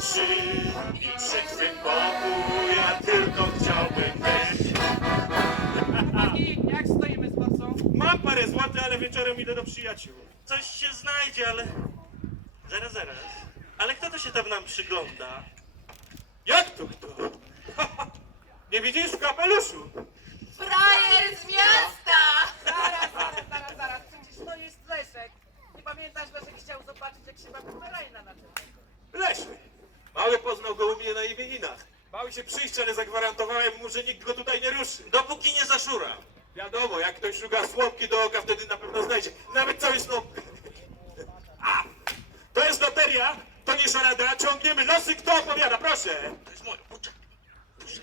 trzy i przy twym boku ja tylko chciałbym być. Jak stoimy z porcą? Mam parę złotych, ale wieczorem idę do przyjaciół. Coś się znajdzie, ale... Zaraz, zaraz. Ale kto to się tam nam przygląda? Jak to kto? Nie widzisz w kapeluszu? Frajer z miasta! Zaraz, zaraz, zaraz, zaraz, przecież to jest Leszek. Nie pamiętasz, Leszek chciał zobaczyć, jak się bawi Ferajna na tym. Leszły. Mały poznał go u mnie na imieninach. Mały się przyjść, ale zagwarantowałem mu, że nikt go tutaj nie ruszy. Dopóki nie zaszura. Wiadomo, jak ktoś szuka słomki do oka, wtedy na pewno znajdzie. Nawet cały snop. A! To jest loteria, to nie szarada, ciągniemy losy, kto opowiada, proszę. To jest moje, poczekaj.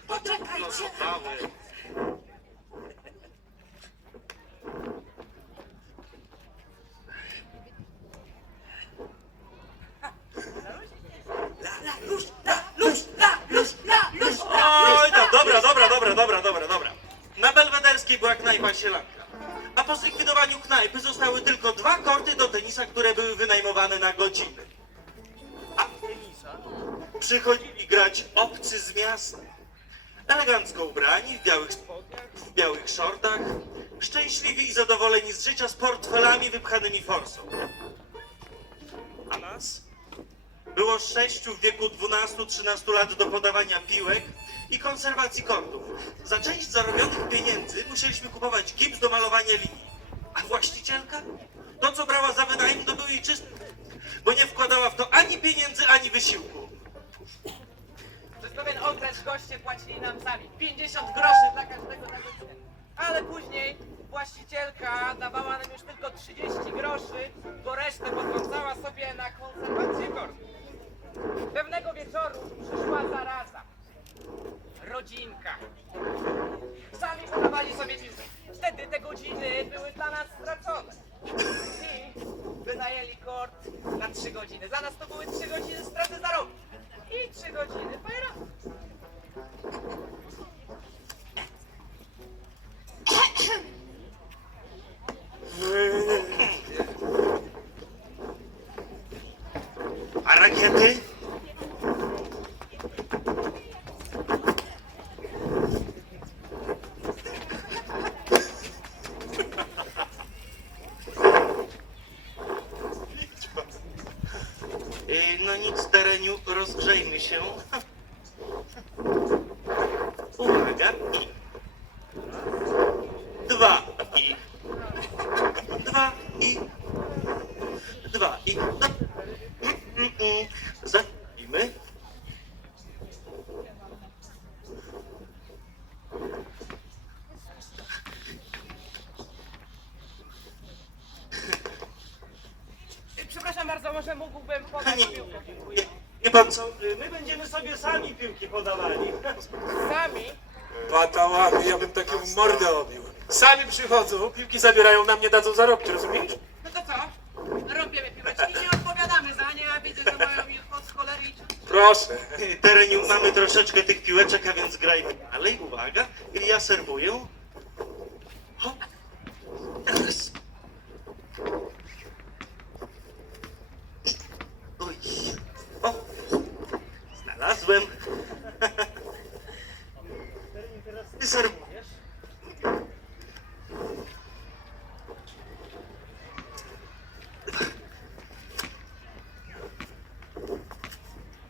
Poczekajcie! Mały. Oj, tam, dobra, dobra, dobra, dobra. Na Belwederskiej była knajpa Sielanka. A po zlikwidowaniu knajpy zostały tylko dwa korty do tenisa, które były wynajmowane na godziny. A tenisa przychodzili grać obcy z miasta. Elegancko ubrani, w białych spodniach, w białych shortach, szczęśliwi i zadowoleni z życia z portfelami wypchanymi forsą. A nas? Było sześciu w wieku 12-13 lat do podawania piłek i konserwacji kortów. Za część zarobionych pieniędzy musieliśmy kupować gips do malowania linii. A właścicielka? To, co brała za wynajem, to był jej czysty, bo nie wkładała w to ani pieniędzy, ani wysiłku. Przez pewien okres goście płacili nam sami 50 groszy dla każdego na godzinę. Ale później właścicielka dawała nam już tylko 30 groszy, bo resztę potrącała sobie na konserwację kortu. Pewnego wieczoru przyszła zaraza. Rodzinka. Sami podawali sobie piłkę. Wtedy te godziny były dla nas stracone. I wynajęli kort na 3 godziny. Za nas to były 3 godziny straty zarobku. I 3 godziny fajera. A rakiety? Y, No nic, tereniu, rozgrzejmy się. Uwaga. I. Dwa i. Dwa i. Dwa i. No. Mm, mm. Zacznijmy. Przepraszam bardzo, może mógłbym podać Nie, piłkę. dziękuję. Wie pan co, y, my będziemy sobie sami piłki podawali. Sami? Patałamy, ja bym taką mordę obił. Sami przychodzą, piłki zabierają, nam nie dadzą zarobki, rozumiesz? No to co? Robiemy piłeczki, nie odpowiadamy za nie, a widzę, że mają ich od cholery i Proszę. Tereniu, mamy troszeczkę tych piłeczek, a więc grajmy dalej. Uwaga, ja serwuję. Hop. Teraz. Oj. O, znalazłem. Ty serwujesz?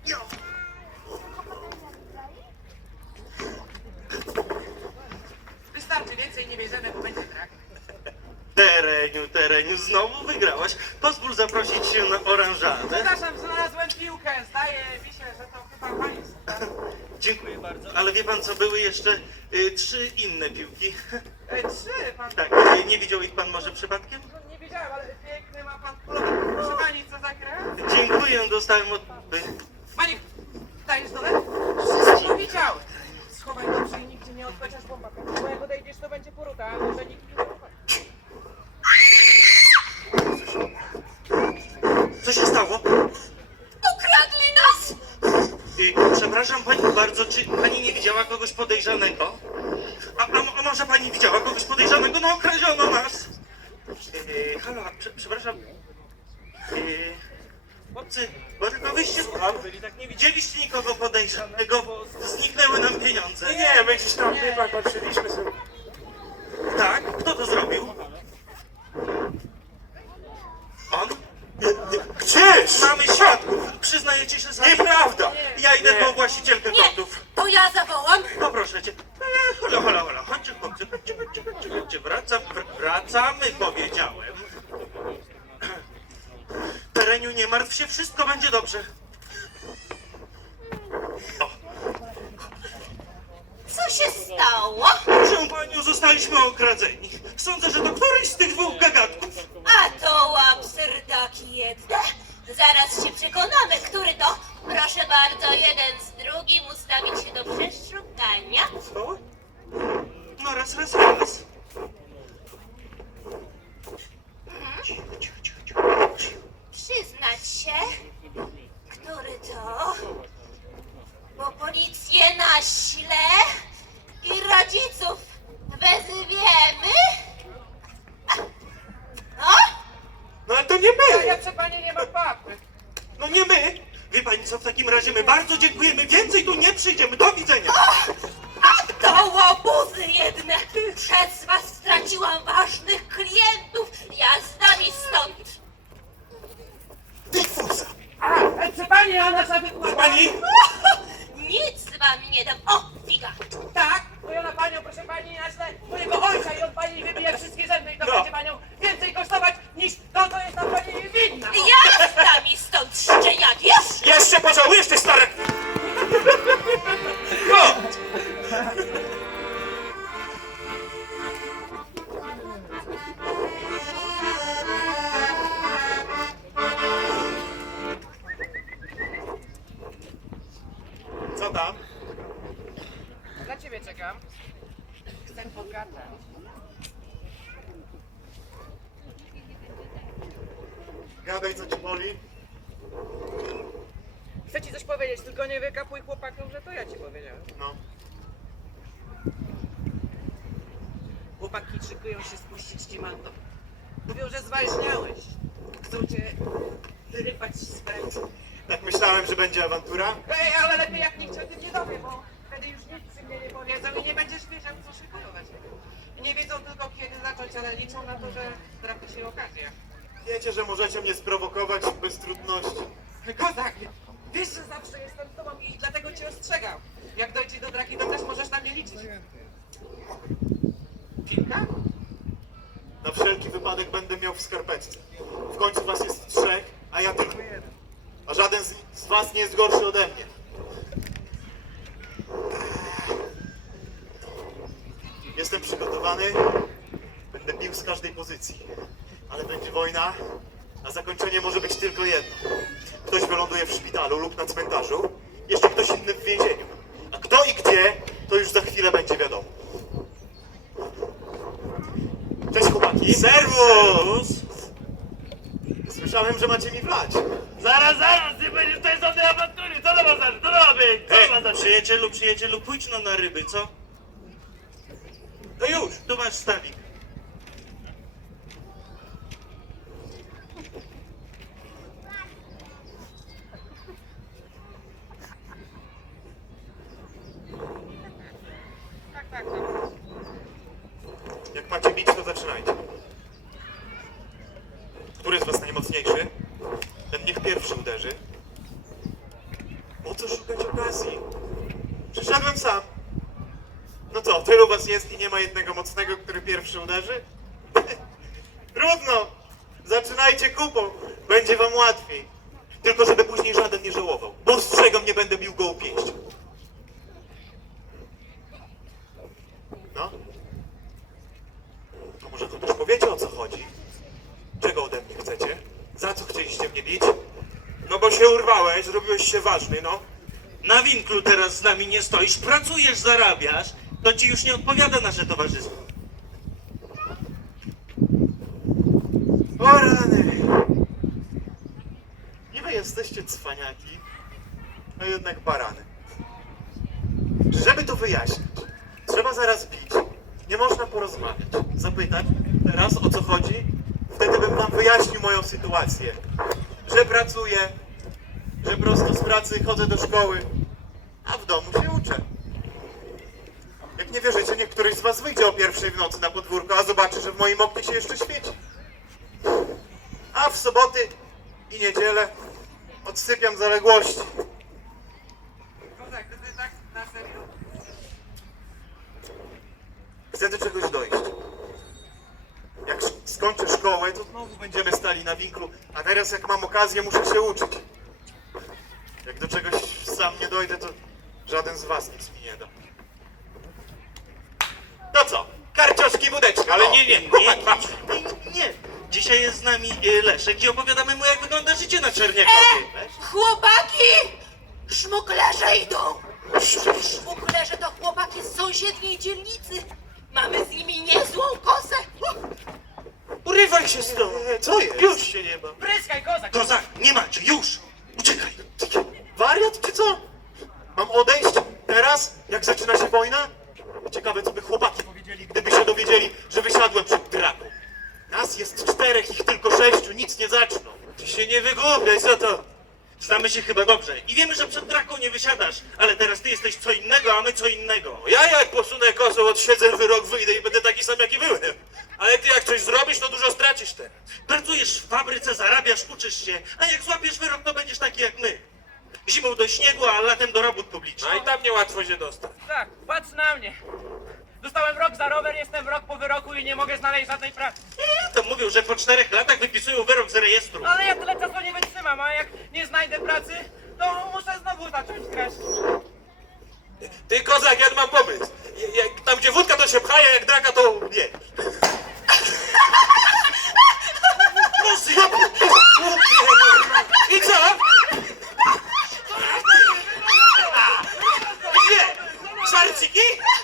Jo. Wystarczy, więcej nie bierzemy, bo będzie brak. Tereniu, tereniu, znowu wygrałaś. Zaprosić się na oranżadę. Przepraszam, znalazłem piłkę. Zdaje mi się, że to chyba pańska. Dziękuję bardzo. Ale wie pan co, były jeszcze y, trzy inne piłki. E, trzy, pan... Tak, y, nie widział ich pan może przypadkiem? No, Nie wiedziałem, ale piękny ma pan kolor. Proszę pani, co za grę? Dziękuję, dostałem od... Pani, dajesz dole? Wszystko widziałem. Schowaj dobrze i nigdzie nie odpeciasz bomba. Bo jak odejdziesz, to będzie poruta, a może nikt nie zobaczy. Co się stało? Ukradli nas! Y, przepraszam pani bardzo, czy pani nie widziała kogoś podejrzanego? A, a, a może pani widziała kogoś podejrzanego? No, kradziono nas! Y, halo, prze, przepraszam. Y, Chłopcy, bo tylko wyście byli, tak nie widzieliście nikogo podejrzanego, bo zniknęły nam pieniądze. Nie, nie, my gdzieś tam, wie pan, patrzyliśmy sobie. Tak? Kto to zrobił? On? Gdzież? Mamy świadków. Przyznajecie się sami? Nieprawda! Ja idę Nie. po właścicielkę Nie, to ja zawołam. Poproszę cię. E, Hola, hola, hola. Chodźcie, chłopcy. Chodźcie, chodźcie, chodźcie, chodźcie. Wracam, wr- wracamy, powiedziałem. Tereniu, nie martw się, wszystko będzie dobrze. Co się stało? Proszę panią, zostaliśmy okradzeni. Sądzę, że to któryś z tych dwóch gagatków. A to łapserdaki jedne. Zaraz się przekonamy, który to. Proszę bardzo, jeden z drugim ustawić się do przeszukania. Co? No raz, raz, raz. Cicho, cicho, cicho, cicho. cicho. Przyznać się, który to. Bo policję na śle i rodziców wezwiemy. No? No ale to nie Ja, my! ja przy pani nie mam papy. No nie my. Wie pani co, w takim razie my bardzo dziękujemy. Więcej tu nie przyjdziemy. Do widzenia. A to łobuzy jedne! Przez was straciłam ważnych klientów! Ja z nami stąd! Bigfusa! A, e, przy pani, a nasza wykłada. Pani? Nic wam nie dam! O, figa! Tak, bo ja na panią, proszę pani, naślę mojego ojca i on pani wybije wszystkie zęby i to No. będzie panią więcej kosztować niż to, co jest na pani pożałujesz ty stare... Chodź. Co tam? Dla ciebie czekam. Chcę pogadać. Gadaj, co ci boli. Chcę ci coś powiedzieć, tylko nie wykapuj chłopakom, że to ja ci powiedziałem. No. Chłopaki szykują się spuścić ci manto. Mówią, że zwaźniałeś. Chcą cię wyrypać z pędu. Tak myślałem, że będzie awantura. Ej, ale lepiej jak nikt się o tym nie dowie, bo wtedy już nic mnie nie powiedzą i nie będziesz wiedział, co szykują. Nie wiedzą tylko kiedy zacząć, ale liczą na to, że trafi się okazja. Wiecie, że możecie mnie sprowokować bez trudności. Kozak, wiesz, że zawsze jestem z tobą i dlatego cię ostrzegam. Jak dojdzie do draki, to też możesz na mnie liczyć. Kilka? Na wszelki wypadek będę miał w skarpetce. W końcu was jest trzech, a ja tylko jeden. A żaden z, z was nie jest gorszy ode mnie. Jestem przygotowany. Będę bił z każdej pozycji. Ale będzie wojna, a zakończenie może być tylko jedno. Ktoś wyląduje w szpitalu lub na cmentarzu, jeszcze ktoś inny w więzieniu. A kto i gdzie, to już za chwilę będzie wiadomo. Cześć chłopaki. Serwus. Słyszałem, że macie mi wlać. Zaraz, zaraz, ty będziesz tutaj żadnej awantury, co ma za, co ma być, co za Hej, przyjacielu, przyjacielu, pójdź no na ryby, co? No już, tu masz stawik. Jak macie bić, to zaczynajcie. Który z was najmocniejszy? Ten niech pierwszy uderzy. Po co szukać okazji? Przyszedłem sam. No co, tylu was jest i nie ma jednego mocnego, który pierwszy uderzy? Trudno! Zaczynajcie kupą, będzie wam łatwiej. Tylko żeby później żaden nie żałował. Bo ostrzegam, nie będę bił go pięść. No? To może chociaż powiecie o co chodzi? Czego ode mnie chcecie? Za co chcieliście mnie bić? No bo się urwałeś, zrobiłeś się ważny, no. Na winklu teraz z nami nie stoisz, pracujesz, zarabiasz, to ci już nie odpowiada nasze towarzystwo. O rany! Niby jesteście cwaniaki, a jednak barany. Żeby to wyjaśnić, trzeba zaraz bić. Nie można porozmawiać. Zapytać teraz o co chodzi, wtedy bym wam wyjaśnił moją sytuację. Że pracuję, że prosto z pracy chodzę do szkoły, a w domu się uczę. Jak nie wierzycie, niech któryś z was wyjdzie o pierwszej w nocy na podwórko, a zobaczy, że w moim oknie się jeszcze świeci. A w soboty i niedzielę odsypiam zaległości. Chcę do czegoś dojść. Skończę szkołę, to znowu będziemy stali na winklu, a teraz jak mam okazję, muszę się uczyć. Jak do czegoś sam nie dojdę, to żaden z was nic mi nie da. No co? Karcioszki, wódeczka. Ale nie, nie, nie, nie. Nie, nie. Dzisiaj jest z nami e, Leszek i opowiadamy mu, jak wygląda życie na Czerniakowie. Chłopaki! Szmuklerze idą! Szmuklerze to chłopaki z sąsiedniej dzielnicy. Mamy z nimi kosę. Się! E, Co jest? Już się nie ma. Pryskaj, kozak! Kozak, nie macie, już! Uciekaj! Wariat czy co? Mam odejść teraz, jak zaczyna się wojna? Ciekawe, co by chłopaki powiedzieli, gdyby się dowiedzieli, że wysiadłem przed draką. Nas jest czterech, ich tylko sześciu, nic nie zaczną. Ty się nie wygłupiaj, co to? Znamy się chyba dobrze i wiemy, że przed draką nie wysiadasz, ale teraz ty jesteś co innego, a my co innego. Ja jak posunę kosą, odsiedzę wyrok, wyjdę i będę taki sam, jaki byłem. Ale ty jak coś zrobisz, to Pracujesz w fabryce, zarabiasz, uczysz się, a jak złapiesz wyrok, to będziesz taki jak my. Zimą do śniegu, a latem do robót publicznych. No i tam niełatwo się dostać. Tak, patrz na mnie. Dostałem rok za rower, jestem rok po wyroku i nie mogę znaleźć żadnej pracy. To mówią, że po czterech latach wypisują wyrok z rejestru. Ale ja tyle czasu nie wytrzymam, a jak nie znajdę pracy, to muszę znowu zacząć kraść. Ty kozak, ja mam pomysł. Jak, tam gdzie wódka to się pcha, a jak draka to nie. I co? Gdzie? Szarciki? No.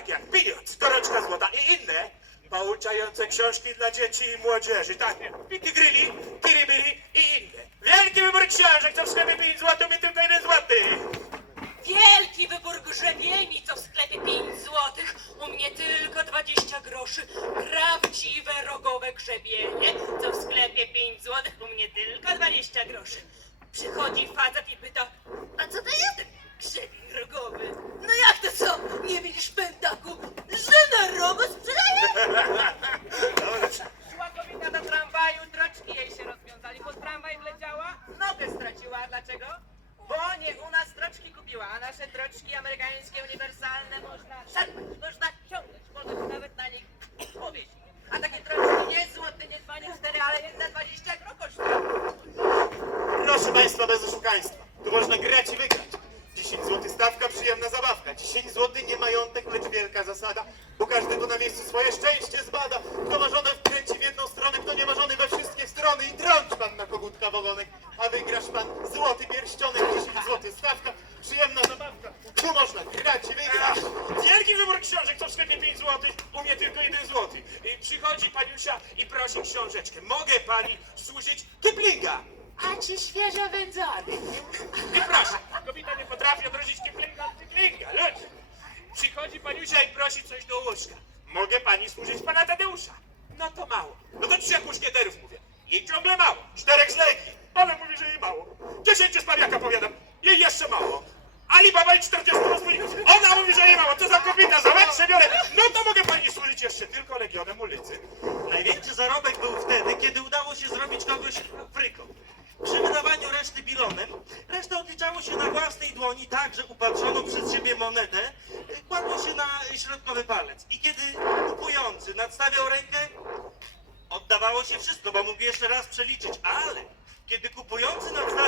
Takie jak Pieniądz, Koroczka Złota i inne. Pouczające książki dla dzieci i młodzieży, takie Piki Grilli, Kiribili i inne. Wielki wybór książek, co w sklepie 5 zł mnie tylko 1 zł. Wielki wybór grzebieni, co w sklepie 5 złotych. U mnie tylko 20 groszy. Prawdziwe rogowe grzebienie, co w sklepie 5 złotych. U mnie tylko 20 groszy. Przychodzi facet i pyta, a co to jest zł nie majątek, lecz wielka zasada. pana Tadeusza. No to mało. No to trzech muszkieterów mówię. I ciągle mało. Czterech z Legii. Mówi, że jej mało. Dziesięciu z Pariaka, powiadam. Jej jeszcze mało. Alibaba i 40 rozbójników. Ona mówi, że jej mało. To za kobieta, za mecz biorę. No to mogę pani służyć jeszcze tylko Legionem ulicy. Największy zarobek był wtedy, kiedy udało się zrobić kogoś fryką. Przy wydawaniu reszty bilonem, reszta odliczało się na własnej dłoni tak, że upatrzoną przed siebie monetę y, kładło się na środkowy palec. I kiedy kupujący nadstawiał rękę, oddawało się wszystko, bo mógł jeszcze raz przeliczyć, ale kiedy kupujący nadstawiał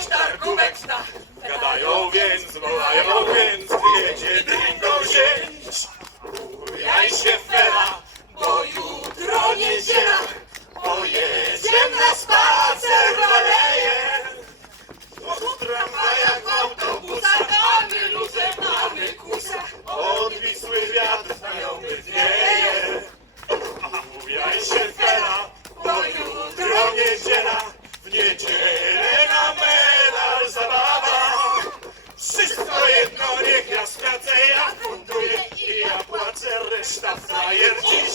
kubeczna, kubeczna. Gadają więc, wołają więc, wiecie, dymką się. Stop flying.